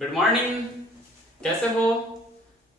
Good morning. कैसे हो?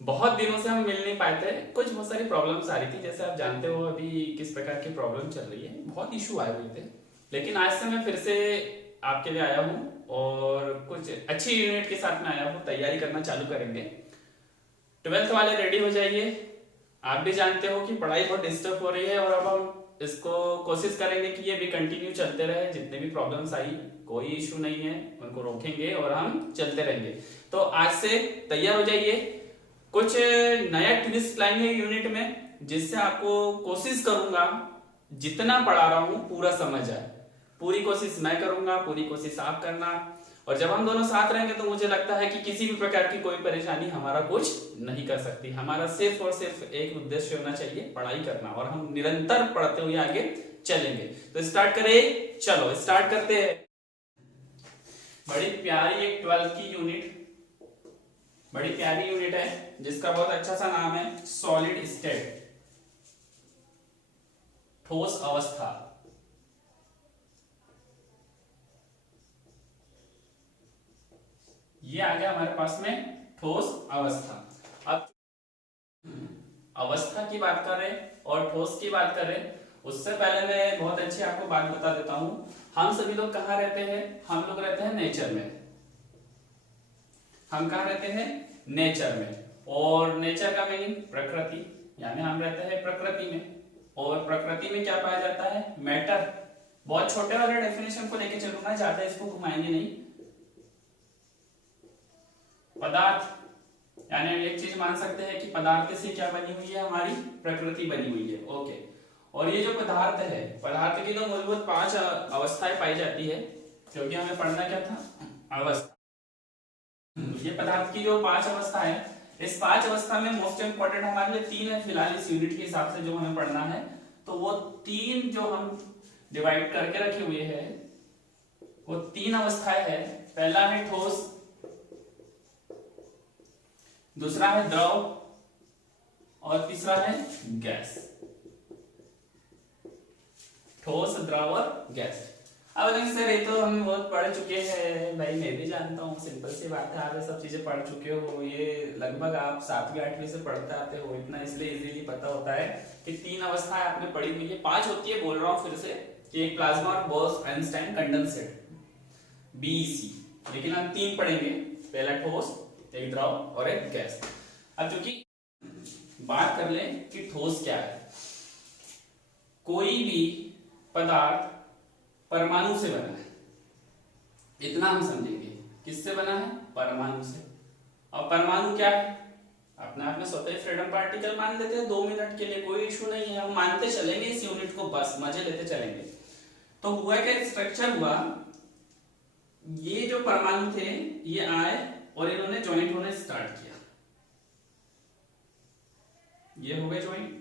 बहुत दिनों से हम मिल नहीं पाए थे, कुछ बहुत सारी प्रॉब्लम्स आ रही थी। जैसे आप जानते हो अभी किस प्रकार की प्रॉब्लम चल रही है, बहुत इशू आए हुए थे। लेकिन आज से मैं फिर से आपके लिए आया हूँ और कुछ अच्छी यूनिट के साथ में आया हूँ। तैयारी करना चालू करेंगे। 12th वाले रेडी हो जाइए। आप भी जानते हो कि पढ़ाई बहुत डिस्टर्ब हो रही है और अब हम इसको कोशिश करेंगे कि ये भी कंटिन्यू चलते रहे। जितने भी प्रॉब्लम्स आई, कोई इशू नहीं है, उनको रोकेंगे और हम चलते रहेंगे। तो आज से तैयार हो जाइए। कुछ नया ट्विस्ट लाएंगे यूनिट में, जिससे आपको कोशिश करूंगा जितना पढ़ा रहा हूं पूरा समझ आए। पूरी कोशिश मैं करूंगा, पूरी कोशिश आप करना। और जब हम दोनों साथ रहेंगे तो मुझे लगता है कि किसी भी प्रकार की कोई परेशानी हमारा कुछ नहीं कर सकती। हमारा सिर्फ और सिर्फ एक उद्देश्य होना चाहिए, पढ़ाई करना, और हम निरंतर पढ़ते हुए आगे चलेंगे। तो स्टार्ट करें, चलो स्टार्ट करते हैं। बड़ी प्यारी एक 12th की यूनिट, बड़ी प्यारी यूनिट है जिसका बहुत अच्छा सा नाम है सॉलिड स्टेट, ठोस अवस्था। ये आ गया हमारे पास में ठोस अवस्था। अब अवस्था की बात करें और ठोस की बात करें, उससे पहले मैं बहुत अच्छी आपको बात बता देता हूं। हम सभी लोग कहाँ रहते हैं? हम लोग रहते हैं नेचर में। हम कहाँ रहते हैं? नेचर में। और नेचर का मीनिंग प्रकृति, यानी हम रहते हैं प्रकृति में। और प्रकृति में क्या पाया जाता है? मैटर। बहुत छोटे वाले डेफिनेशन को लेके चलूंगा, ज्यादा इसको घुमाएंगे नहीं। पदार्थ, यानी एक चीज मान सकते हैं कि पदार्थ से क्या बनी हुई है? हमारी प्रकृति बनी हुई है। ओके। और ये जो पदार्थ है, पदार्थ की तो मूलभूत 5 अवस्थाएं पाई जाती है, क्योंकि हमें पढ़ना क्या था? अवस्था। ये पदार्थ की जो 5 अवस्था है, इस 5 अवस्था में मोस्ट इंपोर्टेंट हमारे लिए 3 है फिलहाल इस यूनिट के हिसाब से जो हमें पढ़ना है। तो वो 3 जो हम डिवाइड करके रखे हुए हैं, वो 3 अवस्थाएं है। पहला है ठोस, दूसरा है द्रव, और तीसरा है गैस। ठोस, द्रव और गैस। अब नहीं सर, ये तो हम बहुत पढ़ चुके हैं। भाई मैं भी जानता हूँ, सिंपल सी बात है, आप ये सब चीजें पढ़ चुके हो। ये लगभग आप 7वीं 8वीं से पढ़ते आते हो, इतना इसलिए इजीली पता होता है कि 3 अवस्थाएं आपने पढ़ी हुई है। 5 होती है, बोल रहा हूँ फिर से, कि एक प्लाज्मा और बोस आइंस्टाइन कंडेंसेट, बीईसी। लेकिन हम 3 पढ़ेंगे, पहला ठोस, एक द्रव और एक गैस। अब चूंकि बात कर लें कि ठोस क्या है, कोई भी पदार्थ परमाणु से बना है, इतना हम समझेंगे। किससे बना है? परमाणु से। और परमाणु क्या है? अपने आप में स्वतः फ्रीडम पार्टिकल मान लेते हैं 2 मिनट के लिए, कोई इशू नहीं है, हम मानते चलेंगे इस यूनिट को, बस मजे लेते चलेंगे। तो हुआ क्या? स्ट्रक्चर हुआ, ये जो परमाणु थे ये आए और इन्होंने ज्वाइंट होने स्टार्ट किया। ये हो गए ज्वाइंट।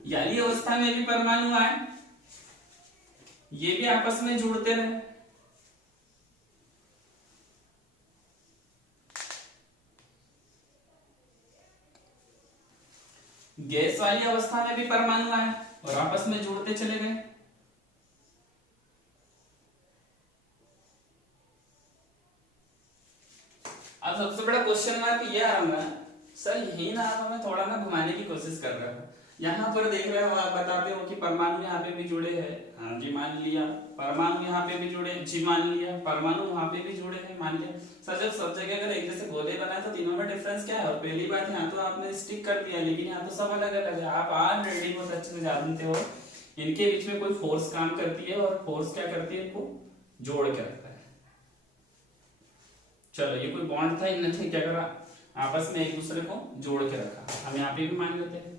यानी अवस्था में भी परमाणु आए, ये भी आपस में जुड़ते रहे। गैस वाली अवस्था में भी परमाणु आए और आपस में जुड़ते चले गए। अब सबसे बड़ा क्वेश्चन मार्क ये आ रहा है, सर यही ना आप हमें थोड़ा ना घुमाने की कोशिश कर रहे हो। यहाँ पर देख रहे हो, आप बताते हो कि परमाणु यहाँ पे भी जुड़े हैं, हाँ जी मान लिया। परमाणु यहाँ पे भी जुड़े, जी मान लिया। परमाणु वहां पे भी जुड़े हैं, मान लिया। सर जब सब जगह अगर एक जैसे गोले बनाए तो तीनों में डिफरेंस क्या है? और पहली बात, यहाँ तो आपने स्टिक कर दिया, लेकिन यहाँ तो सब अलग अलग है। आप ऑलरेडी बहुत अच्छे से जानते हो इनके बीच में कोई फोर्स काम करती है, और फोर्स क्या करती है? इनको जोड़ के रखता है। चलो ये कोई बॉन्ड था, इनने क्या करा? आपस में एक दूसरे को जोड़ के रखा। हम यहाँ पे भी मान लेते हैं,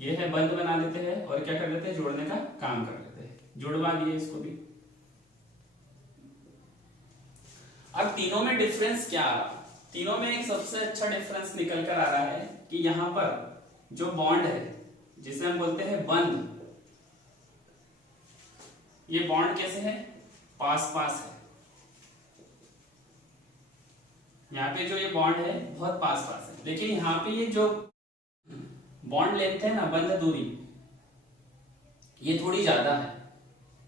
ये है बंद बना देते हैं और क्या कर लेते हैं? जोड़ने का काम कर लेते हैं, जुड़वा दिए इसको भी। अब तीनों में डिफरेंस क्या आ रहा? तीनों में एक सबसे अच्छा डिफरेंस निकल कर आ रहा है कि यहां पर जो बॉन्ड है, जिसे हम बोलते हैं बंद, ये बॉन्ड कैसे है? पास पास है। यहाँ पे जो ये बॉन्ड है बहुत पास पास है, लेकिन यहाँ पे ये जो बॉन्ड लेंथ है ना, बंध दूरी, ये थोड़ी ज्यादा है।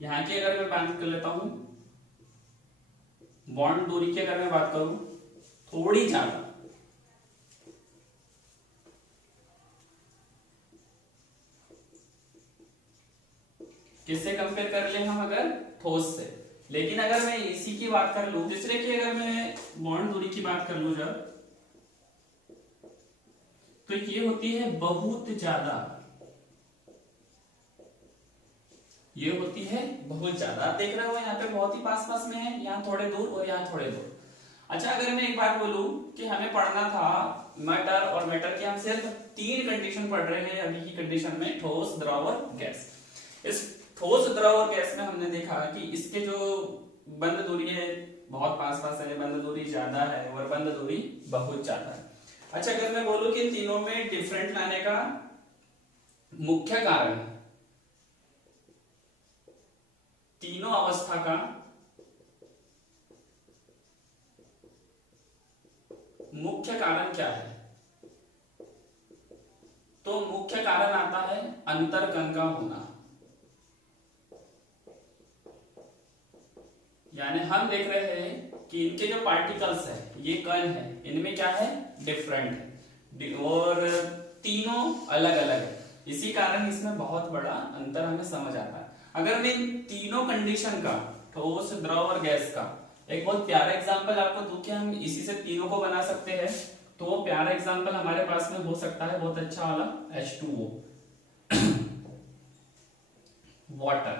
यहाँ की अगर मैं बात कर लेता हूं, बॉन्ड दूरी की अगर मैं बात करूं थोड़ी ज्यादा, किससे कंपेयर कर ले हम, अगर ठोस से। लेकिन अगर मैं इसी की बात कर लूं, तीसरे की अगर मैं बॉन्ड दूरी की बात कर लूं जब, तो ये होती है बहुत ज्यादा, ये होती है बहुत ज्यादा। आप देख रहे हो यहाँ पे बहुत ही पास पास में है, यहाँ थोड़े दूर और यहाँ थोड़े दूर। अच्छा, अगर मैं एक बात बोलूं कि हमें पढ़ना था मैटर और मैटर की, हम सिर्फ 3 कंडीशन पढ़ रहे हैं अभी की कंडीशन में, ठोस, द्रव और गैस। इस ठोस, द्रव और गैस में हमने देखा कि इसके जो बंद दूरी है बहुत पास पास है, बंद दूरी ज्यादा है और बंद दूरी बहुत ज्यादा है। अच्छा, अगर मैं बोलूं कि तीनों में डिफरेंट लाने का मुख्य कारण, तीनों अवस्था का मुख्य कारण क्या है, तो मुख्य कारण आता है अंतर्कण का होना। यानी हम देख रहे हैं कि इनके जो पार्टिकल्स है, ये कण है, इनमें क्या है, डिफरेंट है और तीनों अलग अलग है। इसी कारण इसमें बहुत बड़ा अंतर हमें समझ आता है। अगर मैं इन तीनों कंडीशन का, ठोस, द्रव और गैस का एक बहुत प्यारा एग्जांपल आपको दूं कि हम इसी से तीनों को बना सकते हैं, तो वो प्यारा एग्जांपल हमारे पास में हो सकता है बहुत अच्छा वाला H2O, वाटर।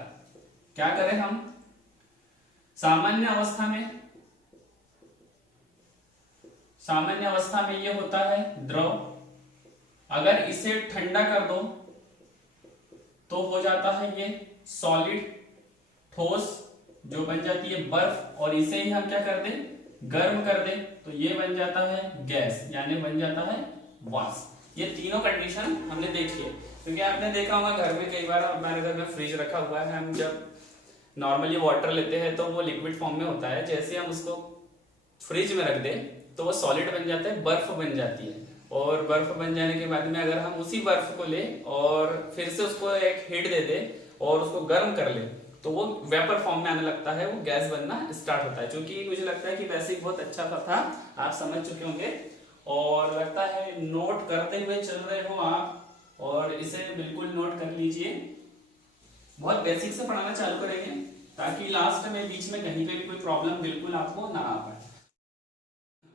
क्या करें हम, सामान्य अवस्था में, सामान्य अवस्था में ये होता है द्रव, अगर इसे ठंडा कर दो तो हो जाता है ये सॉलिड, ठोस जो बन जाती है बर्फ, और इसे ही हम क्या कर दें, गर्म कर दें तो ये बन जाता है गैस, यानी बन जाता है वाष्प। ये तीनों कंडीशन हमने देखी है, क्योंकि आपने देखा होगा घर में कई बार, हमारे घर में फ्रिज रखा हुआ है, हम जब नॉर्मली वाटर लेते हैं तो वो लिक्विड फॉर्म में होता है, जैसे हम उसको फ्रिज में रख दें तो वो सॉलिड बन जाता है, बर्फ बन जाती है। और बर्फ बन जाने के बाद में अगर हम उसी बर्फ को ले और फिर से उसको एक हीट दे दे और उसको गर्म कर ले तो वो वेपर फॉर्म में आने लगता है, वो गैस बनना स्टार्ट होता है। क्योंकि मुझे लगता है कि वैसे ही बहुत अच्छा सा था, आप समझ चुके होंगे और लगता है नोट करते हुए चल रहे हो आप, और इसे बिल्कुल नोट कर लीजिए। बहुत बेसिक से पढ़ाना चालू करेंगे ताकि लास्ट में बीच में कहीं पे भी कोई प्रॉब्लम बिल्कुल आपको ना आ पाए।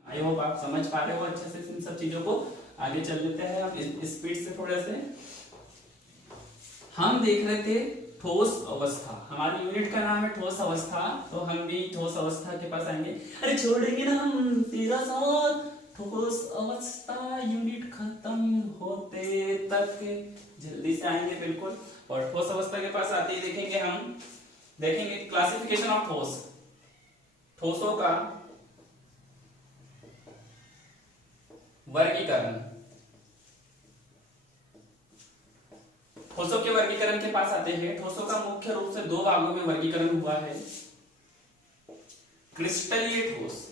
आई होप आप समझ पा रहे हो अच्छे से इन सब चीजों को। आगे चल लेते हैं आप स्पीड से थोड़े से। हम देख रहे थे ठोस अवस्था, हमारी यूनिट का नाम है ठोस अवस्था, तो हम भी ठोस अवस्था के पास आएंगे। अरे छोड़ेंगे ना हम तेरा साथ, ठोस अवस्था यूनिट खत्म होते तक, जल्दी से आएंगे बिल्कुल। और ठोस अवस्था के पास आते ही देखेंगे हम, देखेंगे क्लासिफिकेशन ऑफ ठोस, ठोसों का वर्गीकरण। ठोसों के वर्गीकरण के पास आते हैं। ठोसों का मुख्य रूप से 2 भागों में वर्गीकरण हुआ है, क्रिस्टलीय ठोस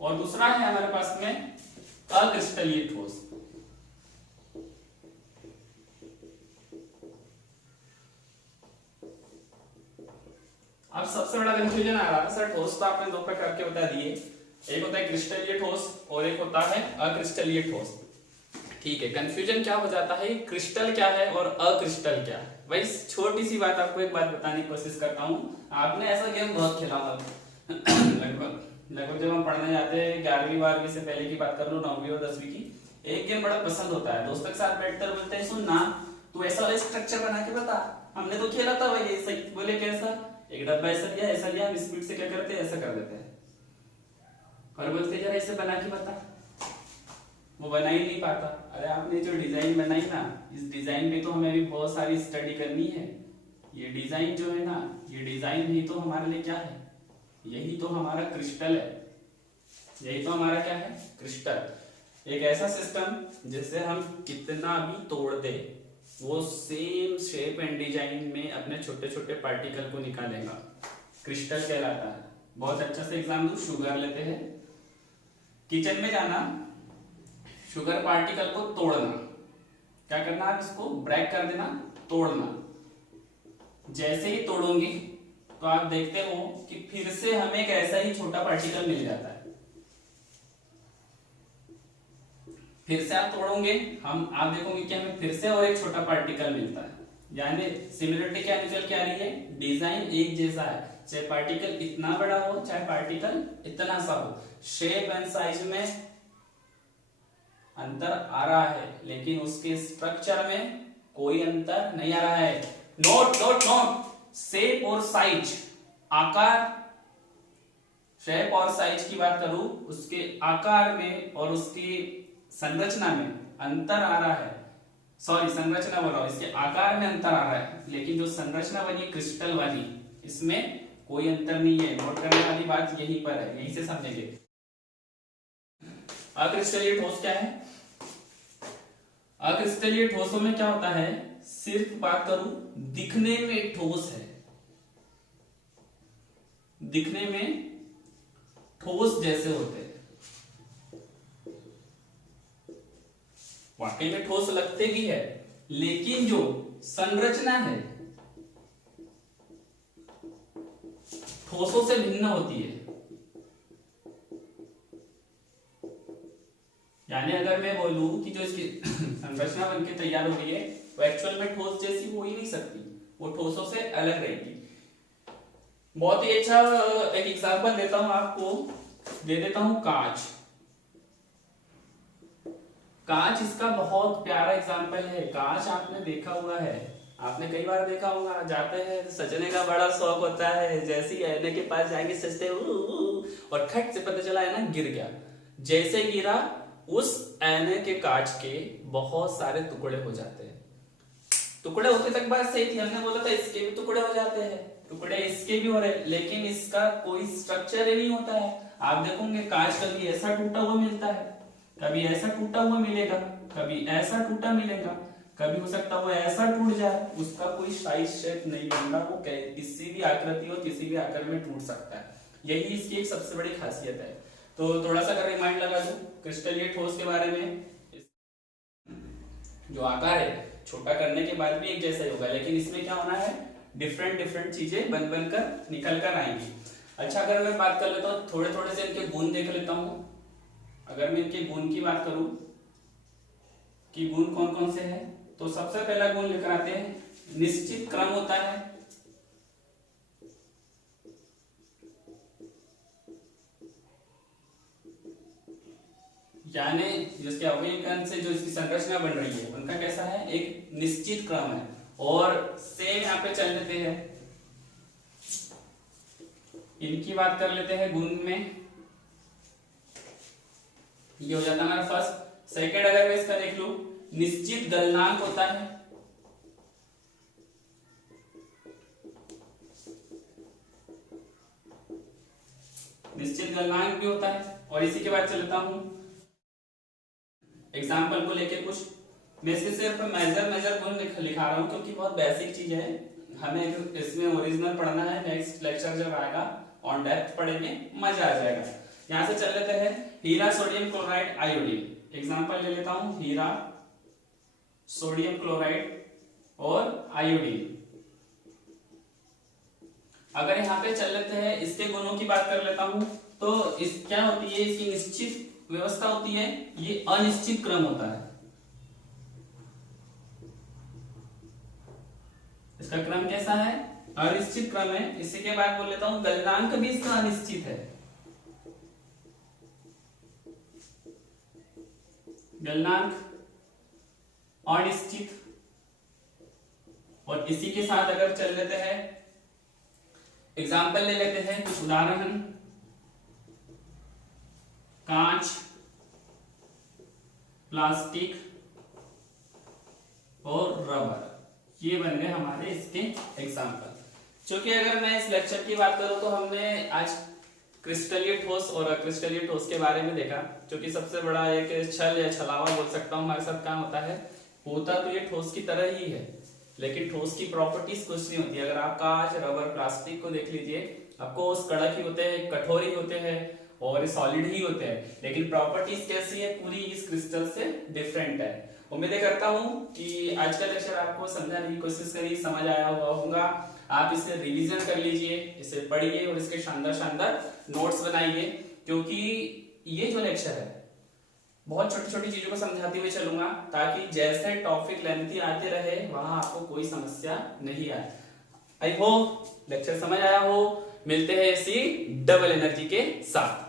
और दूसरा है हमारे पास में अक्रिस्टलीय ठोस। अब सबसे बड़ा कंफ्यूजन आ रहा है, सर ठोस तो आपने 2 प्रकार के बता दिए, एक होता है क्रिस्टलीय ठोस और एक होता है अक्रिस्टलीय ठोस। ठीक है, कंफ्यूजन क्या हो जाता है, क्रिस्टल क्या है और अक्रिस्टल क्या है। भाई छोटी सी बात आपको एक बात बताने की कोशिश करता हूँ, आपने ऐसा गेम बहुत खेला होगा लगभग जब हम पढ़ने जाते हैं 11वीं 12वीं से पहले की बात कर लो, 9वीं और 10वीं की, एक गेम बड़ा पसंद होता है, दोस्तों के साथ बैठकर बोलते हैं सुन ना तू ऐसा वाला स्ट्रक्चर बना के बता, हमने तो खेला था भाई ऐसा। बोले कैसा, एक डब्बा ऐसा लिया, हम स्पीड से क्या करते हैं, ऐसा कर देते हैं और बोलते जरा ऐसे बना के बता, वो बना ही नहीं पाता। अरे आपने जो डिजाइन बनाई ना, इस डिजाइन पे तो हमें भी बहुत सारी स्टडी करनी है। ये डिजाइन जो है ना, ये डिजाइन ही तो हमारे लिए क्या है, यही तो हमारा क्रिस्टल है, यही तो हमारा क्या है, क्रिस्टल। एक ऐसा सिस्टम जिससे हम कितना भी तोड़ दे वो सेम शेप एंड डिजाइन में अपने छोटे छोटे पार्टिकल को निकालेगा, क्रिस्टल कहलाता है। बहुत अच्छा से एग्जाम दूं, शुगर लेते हैं, किचन में जाना, शुगर पार्टिकल को तोड़ना, क्या करना, आप इसको ब्रेक कर देना, तोड़ना। जैसे ही तोड़ोगे तो आप देखते हो कि फिर से हमें एक ऐसा ही छोटा पार्टिकल मिल जाता है। फिर से आप तोड़ोगे, आप देखोगे कि हमें फिर से और एक छोटा पार्टिकल मिलता है। यानी सिमिलरिटी क्या निकल के आ रही है, डिजाइन एक जैसा है, चाहे पार्टिकल इतना बड़ा हो चाहे पार्टिकल इतना सा हो, शेप एंड साइज में अंतर आ रहा है, लेकिन उसके स्ट्रक्चर में कोई अंतर नहीं आ रहा है। नोट नोट नोट, शेप और साइज, आकार, शेप और साइज की बात करूं, उसके आकार में और उसकी संरचना में अंतर आ रहा है। सॉरी, संरचना बोल रहा हूं, इसके आकार में अंतर आ रहा है, लेकिन जो संरचना बनी क्रिस्टल वाली, इसमें कोई अंतर नहीं है। नोट करने वाली बात यहीं पर है, यहीं से समझेंगे। अक्रिस्टलीय ठोस क्या है? अक्रिस्टलीय ठोसों में क्या होता है, सिर्फ बात करूं, दिखने में ठोस है, दिखने में ठोस जैसे होते हैं, वाकई में ठोस लगते भी है, लेकिन जो संरचना है ठोसों से भिन्न होती है। यानी अगर मैं बोलूं कि जो इसकी संरचना बनके तैयार हो रही है वो एक्चुअल में ठोस जैसी हो ही नहीं सकती, वो ठोसों से अलग रहेगी। बहुत ही अच्छा एक एग्जांपल देता हूं आपको, दे देता हूं कांच। कांच इसका बहुत प्यारा एग्जांपल है। कांच आपने देखा हुआ है, आपने कई बार देखा होगा, जाते हैं सजने का बड़ा शौक होता है, जैसे ही आईने के पास जाएंगे सजते और खट से पता चला है ना गिर गया। जैसे गिरा, उस आईने के कांच के बहुत सारे टुकड़े हो जाते हैं। टुकड़े होते तक बात सही थी, हमने बोला था इसके भी टुकड़े हो जाते हैं, टुकड़े इसके भी हो रहे, लेकिन इसका कोई स्ट्रक्चर ही नहीं होता है। आप देखोगे कांच कभी ऐसा टूटा हुआ मिलता है, कभी ऐसा टूटा हुआ मिलेगा, कभी ऐसा टूटा मिलेगा, कभी हो सकता है वो ऐसा टूट जाए, उसका कोई साइज शेप नहीं बन रहा, वो किसी भी आकृति और किसी भी आकार में टूट सकता है। यही इसकी एक सबसे बड़ी खासियत है। तो थोड़ा सा अगर रिमाइंड लगा दूं क्रिस्टलीय ठोस के बारे में, जो आकार है छोटा करने के बाद भी एक जैसा ही होगा, लेकिन इसमें क्या होना है, डिफरेंट डिफरेंट चीजें बन बनकर निकल कर आएंगी। अच्छा, अगर मैं बात कर लेता हूँ, थोड़े थोड़े से इनके गुण देख लेता हूँ। अगर मैं इनके गुण की बात करूं कि गुण कौन कौन से हैं, तो सबसे पहला गुण लेकर आते हैं, निश्चित क्रम होता है। यानी जिसके अवयव कण से जो इसकी संरचना बन रही है उनका कैसा है, एक निश्चित क्रम है। और सेम यहाँ पे चल लेते हैं, इनकी बात कर लेते हैं गुण में। ये हो जाता है हमारा फर्स्ट। सेकंड अगर मैं इसका देख लूं, निश्चित गलनांक होता है। निश्चित गलनांक भी होता है। और इसी के बाद चलता हूं एग्जाम्पल को लेके कुछ, मैं इसके सिर्फ मेजर गुण लिखा रहा हूं क्योंकि बहुत बेसिक चीज है, हमें इसमें ओरिजिनल पढ़ना है। नेक्स्ट लेक्चर जब आएगा ऑन डेप्थ पढ़ेंगे, मजा आ जाएगा। यहां से चल लेते हैं, हीरा, सोडियम क्लोराइड, आयोडीन। एग्जांपल ले लेता हूं, हीरा, सोडियम क्लोराइड और आयोडीन। अगर यहां पे चल लेते हैं, इसके गुणों की बात कर लेता हूं, तो इस क्या होती है, इसकी निश्चित व्यवस्था होती है, ये अनिश्चित क्रम होता है। इसका क्रम कैसा है, अनिश्चित क्रम है। इसी के बाद बोल लेता हूं, गलनांक भी इसका अनिश्चित है। गलनांक अनिश्चित। और इसी के साथ अगर चल लेते हैं, एग्जाम्पल ले लेते हैं कुछ उदाहरण, कांच, प्लास्टिक और रबर, ये बन गए हमारे इसके एग्जाम्पल। क्योंकि अगर मैं इस लेक्चर की बात करूं तो हमने आज क्रिस्टलीय ठोस और अक्रिस्टलीय ठोस के बारे में देखा, जो कि सबसे बड़ा एक छल या छलावा बोल सकता हूं हमारे साथ काम होता है। होता तो ये ठोस की तरह ही है, लेकिन ठोस की प्रॉपर्टीज कुछ नहीं होती। अगर आप कांच, रबर, प्लास्टिक को देख लीजिए, आपको उस कड़क ही होते हैं, कठोर ही होते हैं और सॉलिड ही होते हैं, लेकिन प्रॉपर्टीज कैसी है, पूरी इस क्रिस्टल से डिफरेंट है। उम्मीद करता हूँ कि आज का लेक्चर आपको समझाने की कोशिश करी, समझ आया हुआ होगा। आप इसे रिवीजन कर लीजिए, इसे पढ़िए और इसके शानदार शानदार नोट्स बनाइए, क्योंकि ये जो लेक्चर है बहुत छोटी छोटी चीजों को समझाते हुए चलूंगा, ताकि जैसे टॉपिक लेंथी आते रहे वहां आपको कोई समस्या नहीं आए। आई होप लेक्चर समझ आया हो। मिलते हैं इसी डबल एनर्जी के साथ।